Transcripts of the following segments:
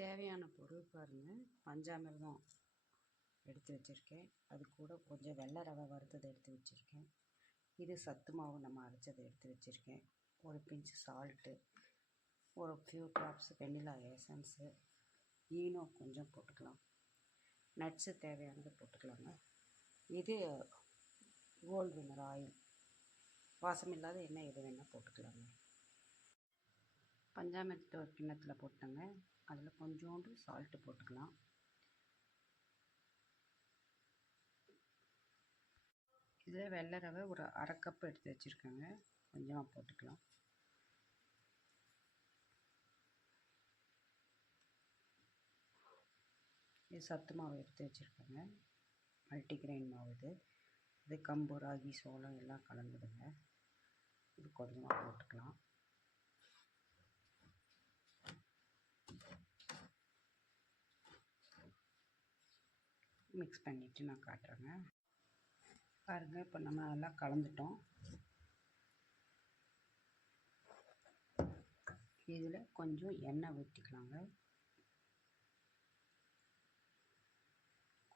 தேவையான பொருள் பாருங்கள். பஞ்சாமிர்தம் எடுத்து வச்சுருக்கேன். அது கூட கொஞ்சம் வெள்ளை ரவை வறுத்ததை எடுத்து வச்சுருக்கேன். இது சத்து மாவு நம்ம அரைச்சதை எடுத்து வச்சுருக்கேன். ஒரு பிஞ்சு சால்ட்டு, ஒரு ஃபியூ ட்ராப்ஸ் வெண்ணிலா எசன்ஸு, ஈனோ கொஞ்சம் போட்டுக்கலாம். நட்ஸு தேவையானது போட்டுக்கலாங்க. இது கோல்டு வின்னர் ஆயில், வாசமில்லாத எண்ணெய் எது வேணால் போட்டுக்கலாங்க. பஞ்சாமிர்தத்தை ஒரு கிண்ணத்தில் போட்டேங்க. அதில் கொஞ்சோண்டு சால்ட்டு போட்டுக்கலாம். இதில் வெள்ளை ரவை ஒரு அரை கப் எடுத்து வச்சுருக்கேங்க. கொஞ்சமாக போட்டுக்கலாம். இது சத்து மாவு எடுத்து வச்சுருக்கேங்க. மல்டிகிரெயின் மாவு இது கம்பு, ராகி, சோளம் எல்லாம் கலந்துடுங்க. இது கொஞ்சமாக போட்டுக்கலாம். மிக்ஸ் பண்ணிவிட்டு நான் காட்டுறேங்க. பாருங்கள், இப்போ நம்ம எல்லாம் கலந்துட்டோம். இதில் கொஞ்சம் எண்ணெய் ஊற்றிக்கலாங்க.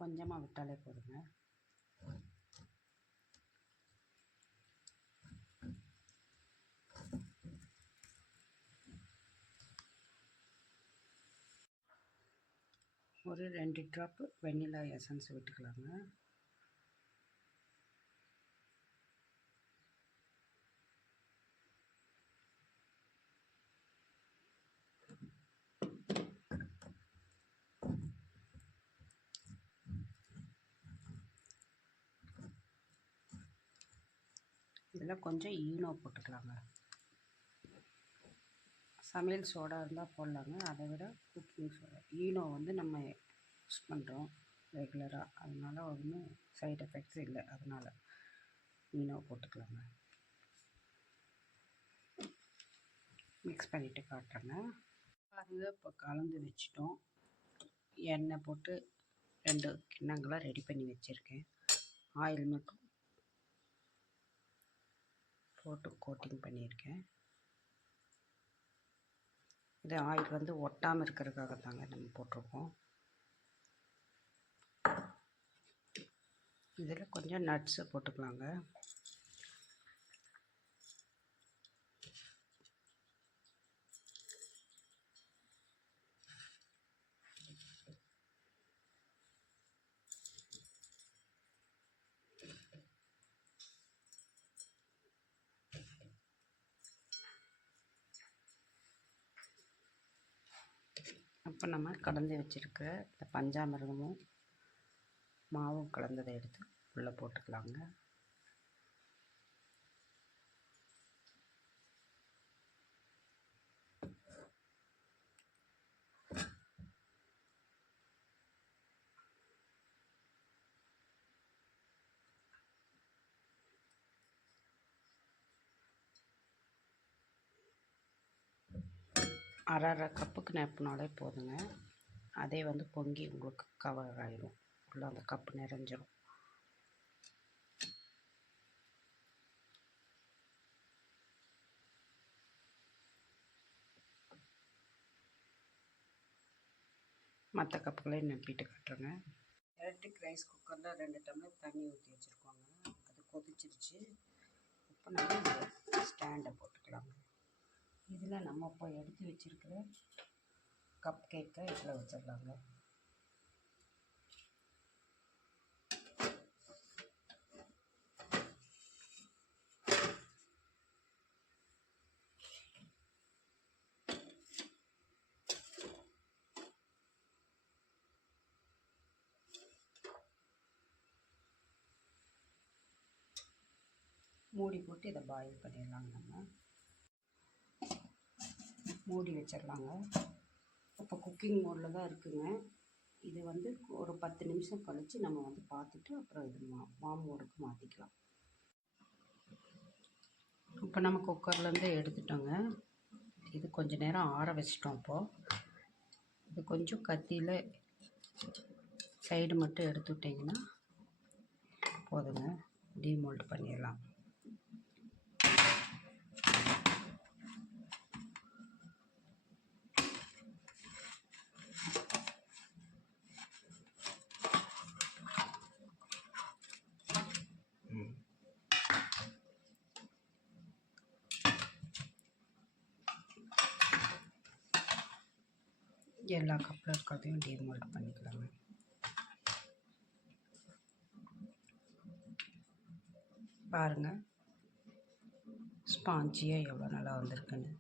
கொஞ்சமாக விட்டாலே போதுங்க. ஒரு 2 ட்ராப்பு வெண்ணிலா எசன்ஸ் விட்டுக்கலாங்க. இதில் கொஞ்சம் ஈனோ போட்டுக்கலாங்க. சமையல் சோடா இருந்தால் போடலாங்க. அதை விட குக்கிங் சோடா, ஈனோ வந்து நம்ம யூஸ் பண்ணுறோம் ரெகுலராக, அதனால் ஒன்றும் சைட் எஃபெக்ட்ஸ் இல்லை. அதனால் ஈனோ போட்டுக்கலாங்க. மிக்ஸ் பண்ணிவிட்டு காட்டுறேங்க. பாருங்கள், இப்போ கலந்து வச்சிட்டோம். எண்ணெய் போட்டு 2 கிண்ணங்களாக ரெடி பண்ணி வச்சுருக்கேன். ஆயில் மட்டும் போட்டு கோட்டிங் பண்ணியிருக்கேன். இது ஆயில் வந்து ஒட்டாமல் இருக்கிறதுக்காக தாங்க நம்ம போட்டிருக்கோம். இதில் கொஞ்சம் நட்ஸை போட்டுக்கலாங்க. அப்போ நம்ம கலந்து வச்சுருக்கிற இந்த பஞ்சாமிர்தமும் மாவும் கலந்ததை எடுத்து உள்ளே போட்டுக்கலாங்க. அரை கப்புக்கு நிரப்புனாலே போதுங்க. அதே வந்து பொங்கி உங்களுக்கு கவர் ஆகிடும். உள்ள அந்த கப்பு நிறைஞ்சிடும். மற்ற கப்புகளையும் நிரப்பிட்டு காட்டுறேங்க. எலக்ட்ரிக் ரைஸ் குக்கரில் 2 டம்ளர் தண்ணி ஊற்றி வச்சுருக்கோங்க. அது கொதிச்சிருச்சு. இப்போ நம்ம ஸ்டாண்டை போட்டுக்கலாங்க. இதில் நம்ம இப்போ எடுத்து வச்சுருக்கிற கப் கேக்கை இதில் வச்சிடலாங்க. மூடி போட்டு இதை பாயில் பண்ணிடலாங்க. நம்ம மூடி வச்சிடலாங்க. இப்போ குக்கிங் மோடில் தான் இருக்குங்க. இது வந்து ஒரு 10 நிமிஷம் கழித்து நம்ம வந்து பார்த்துட்டு அப்புறம் இது வார்ம் மோடுக்கு மாற்றிக்கலாம். இப்போ நம்ம குக்கர்லேருந்து எடுத்துட்டோங்க. இது கொஞ்சம் நேரம் ஆற வச்சிட்டோம். இப்போது இது கொஞ்சம் கத்தியில் சைடு மட்டும் எடுத்து விட்டிங்கன்னா போதுங்க. டீமோல்ட் பண்ணிடலாம். எல்லா கப்பில் இருக்கிறதையும் டீமோல்ட் பண்ணிக்கலாங்க. பாருங்கள் ஸ்பாஞ்சியாக எவ்வளோ நல்லா வந்திருக்குன்னு.